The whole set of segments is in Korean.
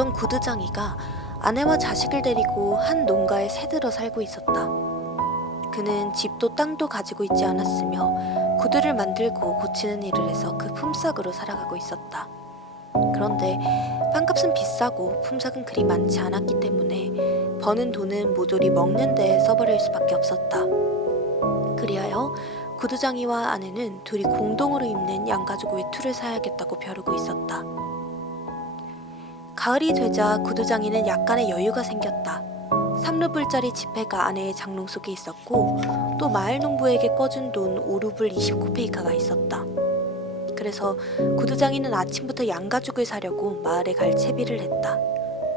어떤 구두장이가 아내와 자식을 데리고 한 농가에 새들어 살고 있었다. 그는 집도 땅도 가지고 있지 않았으며 구두를 만들고 고치는 일을 해서 그 품삯으로 살아가고 있었다. 그런데 빵값은 비싸고 품삯은 그리 많지 않았기 때문에 버는 돈은 모조리 먹는 데에 써버릴 수밖에 없었다. 그리하여 구두장이와 아내는 둘이 공동으로 입는 양가죽 외투를 사야겠다고 벼르고 있었다. 가을이 되자 구두장이는 약간의 여유가 생겼다. 3루블짜리 지폐가 아내의 장롱 속에 있었고 또 마을 농부에게 꿔준 돈 5루블 20코페이카가 있었다. 그래서 구두장이는 아침부터 양가죽을 사려고 마을에 갈 채비를 했다.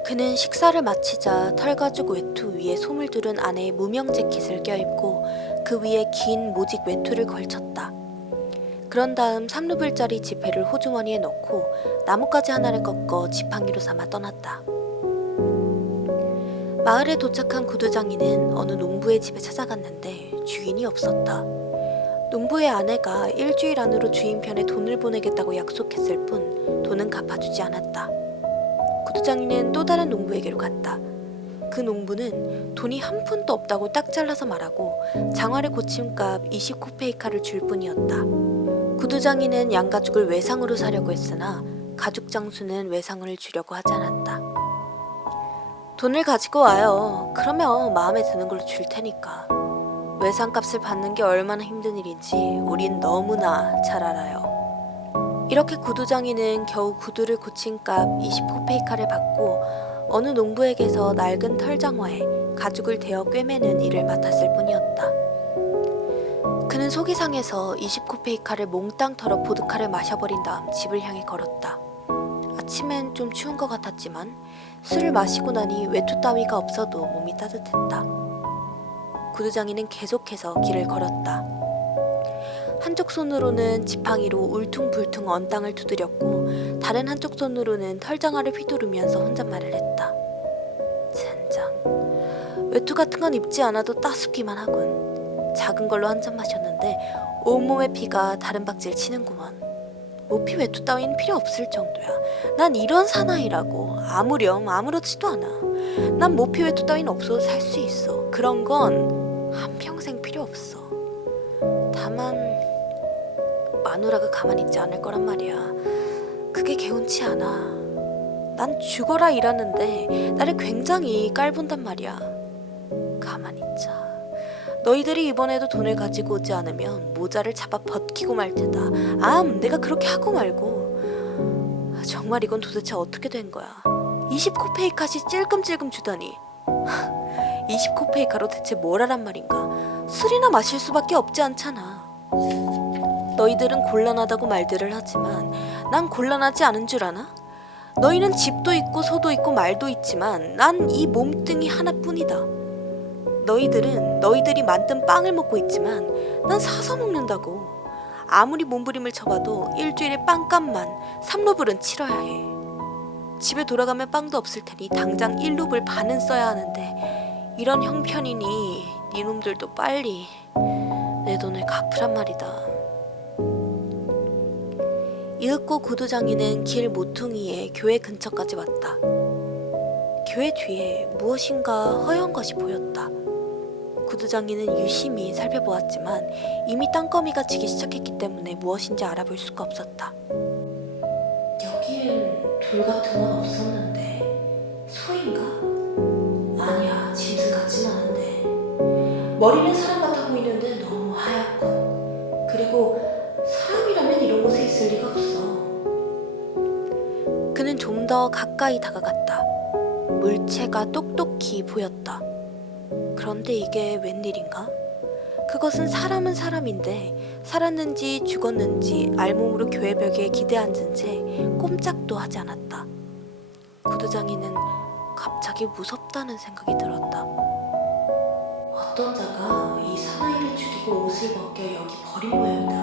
그는 식사를 마치자 털가죽 외투 위에 솜을 두른 아내의 무명 재킷을 껴입고 그 위에 긴 모직 외투를 걸쳤다. 그런 다음 3루블짜리 지폐를 호주머니에 넣고 나뭇가지 하나를 꺾어 지팡이로 삼아 떠났다. 마을에 도착한 구두장이는 어느 농부의 집에 찾아갔는데 주인이 없었다. 농부의 아내가 일주일 안으로 주인 편에 돈을 보내겠다고 약속했을 뿐 돈은 갚아주지 않았다. 구두장이는 또 다른 농부에게로 갔다. 그 농부는 돈이 한 푼도 없다고 딱 잘라서 말하고 장화를 고침값 20코페이카를 줄 뿐이었다. 구두장이는 양가죽을 외상으로 사려고 했으나 가죽 장수는 외상을 주려고 하지 않았다. 돈을 가지고 와요. 그러면 마음에 드는 걸로 줄 테니까. 외상값을 받는 게 얼마나 힘든 일인지 우린 너무나 잘 알아요. 이렇게 구두장이는 겨우 구두를 고친 값 20코페이카를 받고 어느 농부에게서 낡은 털장화에 가죽을 대어 꿰매는 일을 맡았을 뿐이었다. 그는 속이 상해서 20코페이카를 몽땅 털어 보드카를 마셔버린 다음 집을 향해 걸었다. 아침엔 좀 추운 것 같았지만 술을 마시고 나니 외투 따위가 없어도 몸이 따뜻했다. 구두장이는 계속해서 길을 걸었다. 한쪽 손으로는 지팡이로 울퉁불퉁 언 땅을 두드렸고 다른 한쪽 손으로는 털장화를 휘두르면서 혼잣말을 했다. 젠장. 외투 같은 건 입지 않아도 따숩기만 하군. 작은 걸로 한 잔 마셨는데 온몸에 피가 다른 박질 치는구먼. 모피 외투 따윈 필요 없을 정도야. 난 이런 사나이라고 아무렴 아무렇지도 않아. 난 모피 외투 따윈 없어도 살 수 있어. 그런 건 한평생 필요 없어. 다만 마누라가 가만히 있지 않을 거란 말이야. 그게 개운치 않아. 난 죽어라 일하는데 나를 굉장히 깔본단 말이야. 가만히 있자. 너희들이 이번에도 돈을 가지고 오지 않으면 모자를 잡아 벗기고 말 테다. 암, 내가 그렇게 하고 말고. 아, 정말 이건 도대체 어떻게 된 거야? 20코 페이카시 찔끔찔끔 주다니. 20코 페이카로 대체 뭘 하란 말인가? 술이나 마실 수밖에 없지 않잖아. 너희들은 곤란하다고 말들을 하지만 난 곤란하지 않은 줄 아나? 너희는 집도 있고 소도 있고 말도 있지만 난 이 몸뚱이 하나뿐이다. 너희들은 너희들이 만든 빵을 먹고 있지만 난 사서 먹는다고. 아무리 몸부림을 쳐봐도 일주일에 빵값만 3루블은 치러야 해. 집에 돌아가면 빵도 없을 테니 당장 1루블 반은 써야 하는데 이런 형편이니 니놈들도 빨리 내 돈을 갚으란 말이다. 이윽고 구두장이는 길 모퉁이에 교회 근처까지 왔다. 교회 뒤에 무엇인가 허연 것이 보였다. 구두장이는 유심히 살펴보았지만 이미 땅거미가 지기 시작했기 때문에 무엇인지 알아볼 수가 없었다. 여기엔 돌 같은 건 없었는데 소인가? 아니야 짐승 같진 않은데 머리는 사람 같아 보이는데 너무 하얗고 그리고 사람이라면 이런 곳에 있을 리가 없어. 그는 좀 더 가까이 다가갔다. 물체가 똑똑히 보였다. 그런데 이게 웬일인가? 그것은 사람은 사람인데 살았는지 죽었는지 알몸으로 교회 벽에 기대 앉은 채 꼼짝도 하지 않았다. 구두장이는 갑자기 무섭다는 생각이 들었다. 어떤 자가 이 사나이를 죽이고 옷을 벗겨 여기 버린 모양이다.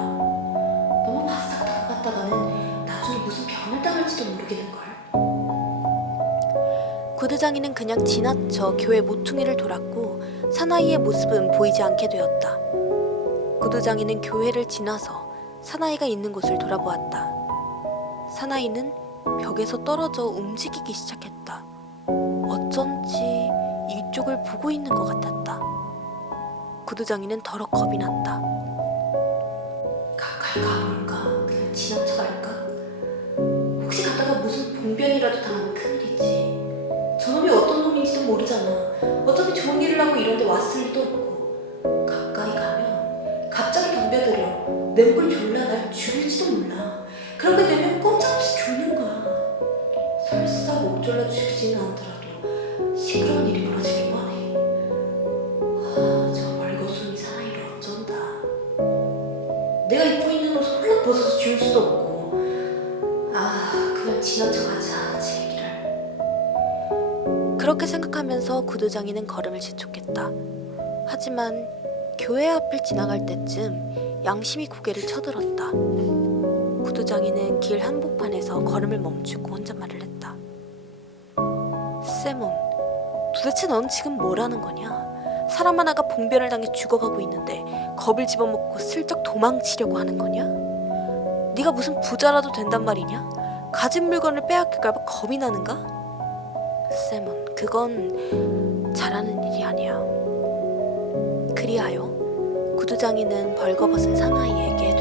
너무 바싹 다가갔다가는 나중에 무슨 병을 당할지도 모르겠는걸. 구두장이는 그냥 지나쳐 교회 모퉁이를 돌았고 사나이의 모습은 보이지 않게 되었다. 구두장이는 교회를 지나서 사나이가 있는 곳을 돌아보았다. 사나이는 벽에서 떨어져 움직이기 시작했다. 어쩐지 이쪽을 보고 있는 것 같았다. 구두장이는 더러 겁이 났다. 가까이 가볼까? 그냥 지나쳐 갈까? 혹시 가다가 무슨 봉변이라도 당하면 큰일이지. 저놈이 어떤 놈인지도 모르잖아. 어차피 좋은 일을 하고 이런데 왔을 리도 없고. 가까이 가면 갑자기 덤벼들어. 맹골 졸라 날 죽일지도 몰라. 그렇게 되면 꼼짝없이 죽는 거야. 설사 목 졸라 죽이지는 않더라도 시끄러운 일이 벌어지길 뻔해. 아, 저 벌거숭이 사나이를 어쩐다. 내가 입고 있는 옷 홀라 벗어서 줄 수도 없고. 아, 그냥 지나쳐가 그렇게 생각하면서 구두장이는 걸음을 재촉했다. 하지만 교회 앞을 지나갈 때쯤 양심이 고개를 쳐들었다. 구두장이는 길 한복판에서 걸음을 멈추고 혼잣말을 했다. 세몬, 도대체 넌 지금 뭐라는 거냐? 사람 하나가 봉변을 당해 죽어가고 있는데 겁을 집어먹고 슬쩍 도망치려고 하는 거냐? 네가 무슨 부자라도 된단 말이냐? 가진 물건을 빼앗길까봐 겁이 나는가? 세몬, 그건 잘하는 일이 아니야. 그리하여 구두장이는 벌거벗은 사나이에게